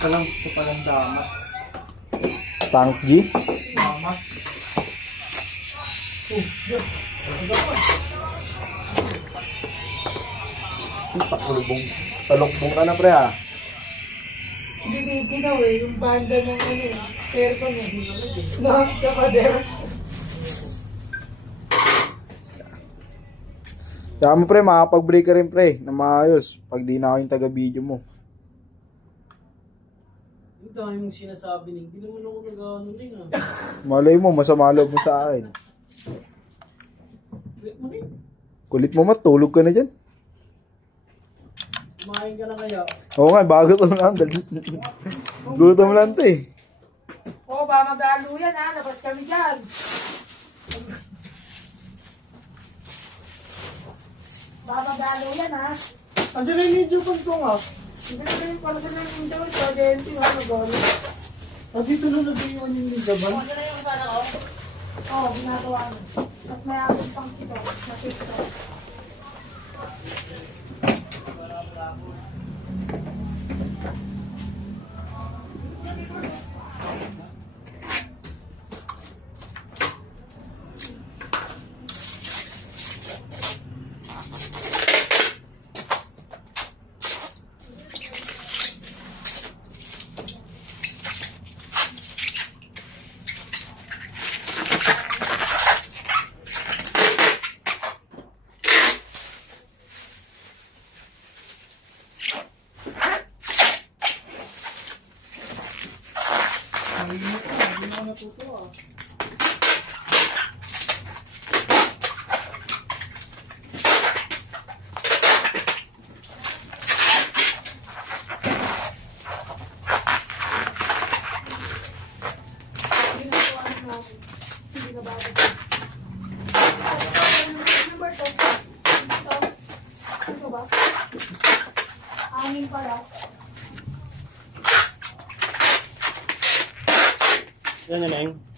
Alam ko palang damat. Tanggi? Damat. Yun. Pakulubong. Talokbong ka na pre ha. Hindi ginaw eh, yung banda ng ano eh. Pero ko nga, no, sa pader. Kaya mo pre, makapag-break ka rin pre, na maayos. Pag di na ako yung taga-video mo. Yung dami mong sinasabi niya, hindi naman ako nag-ano din ah. Malay mo, masama loob mo sa akin. Wait mo rin. Kulit mo matulog ka na dyan. Kumain ka na kaya. Oo nga, bago to lang. Gutom lang to eh. Oo, ba mag-alo yan ha, labas kami dyan. Ba mag-alo yan ha. Andiyan na yung medyo punto nga. Hindi na yung para sa nang yung dawal, sa dente ha, mag-alo. Dito na nag-iwan yung ligaban. Andiyan na yung sana ko? Oo, ginagawa na. At may akong pang ito, na pito. Hindi mo natuto ah. Anin pala. Yan, Neng.